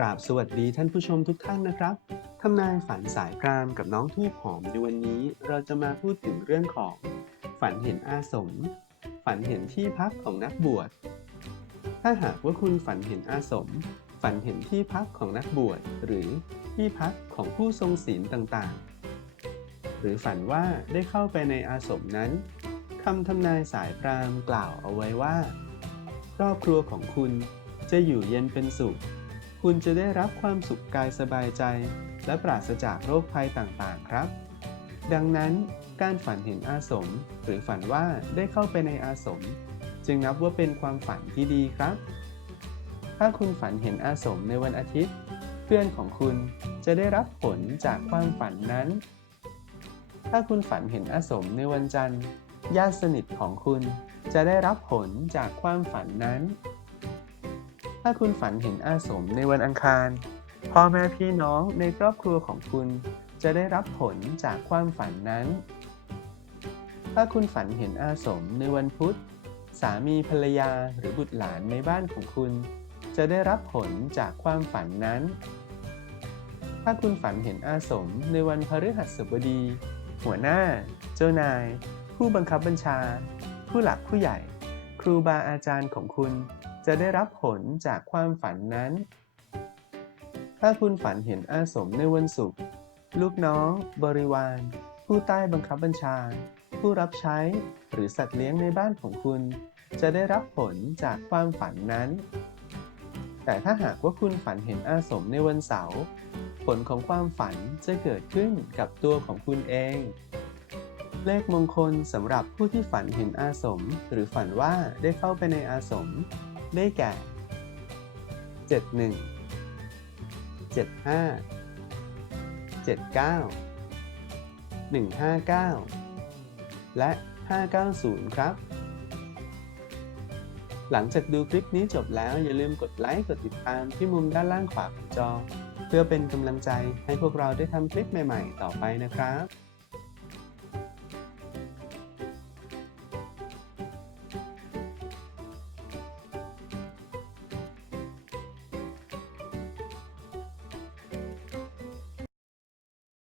กราบสวัสดีท่านผู้ชมทุกท่านนะครับทำนายฝันสายพรามกับน้องทูบหอมในวันนี้ เราจะมาพูดถึงเรื่องของ ฝันเห็นอาสม ฝันเห็นที่พักของนักบวช ถ้าหากว่าคุณฝันเห็นอาสม ฝันเห็นที่พักของนักบวช หรือที่พักของผู้ทรงศีลต่างๆ หรือฝันว่าได้เข้าไปในอาสมนั้นคำทำนายสายพรามกล่าวเอาไว้ว่า ครอบครัวของคุณจะอยู่เย็นเป็นสุข คุณจะได้รับความสุขกายสบายใจ และปราศจากโรคภัยต่างๆ ครับ ดังนั้นการฝันเห็นอาสม หรือฝันว่าได้เข้าไปในอาสม จึงนับว่าเป็นความฝันที่ดีครับ ถ้าคุณฝันเห็นอาสมในวันอาทิตย์ เพื่อนของคุณจะได้รับผลจากความฝันนั้น ถ้าคุณฝันเห็นอาสมในวันจันทร์ญาติสนิทของคุณจะได้รับผลจากความฝันนั้น ถ้าคุณฝันเห็นอาสมในวันอังคาร พ่อแม่พี่น้องในครอบครัวของคุณจะได้รับผลจากความฝันนั้น ถ้าคุณฝันเห็นอาสมในวันพุธ สามีภรรยาหรือบุตรหลานในบ้านของคุณ จะได้รับผลจากความฝันนั้น ถ้าคุณฝันเห็นอาสมในวันพฤหัสบดี หัวหน้า เจ้านาย ผู้บังคับบัญชา ผู้หลักผู้ใหญ่ ครูบาอาจารย์ของคุณ จะได้รับผลจากความฝันนั้น ถ้าคุณฝันเห็นอาสมในวันศุกร์ลูกน้อง บริวาร ผู้ใต้บังคับบัญชา ผู้รับใช้ หรือสัตว์เลี้ยงในบ้านของคุณ จะได้รับผลจากความฝันนั้น แต่ถ้าหากว่าคุณฝันเห็นอาสมในวันเสาร์ผลของความฝันจะเกิดขึ้นกับตัวของคุณเอง เลขมงคลสำหรับผู้ที่ฝันเห็นอาสม หรือฝันว่าได้เข้าไปในอาสม ได้แก่ 71 75 79 159 และ 590 ครับ หลังจากดูคลิปนี้จบแล้วอย่าลืมกดไลค์ กดติดตามที่มุมด้านล่างขวาของจอ เพื่อเป็นกำลังใจให้พวกเราได้ทำคลิปใหม่ ๆ ต่อไปนะครับ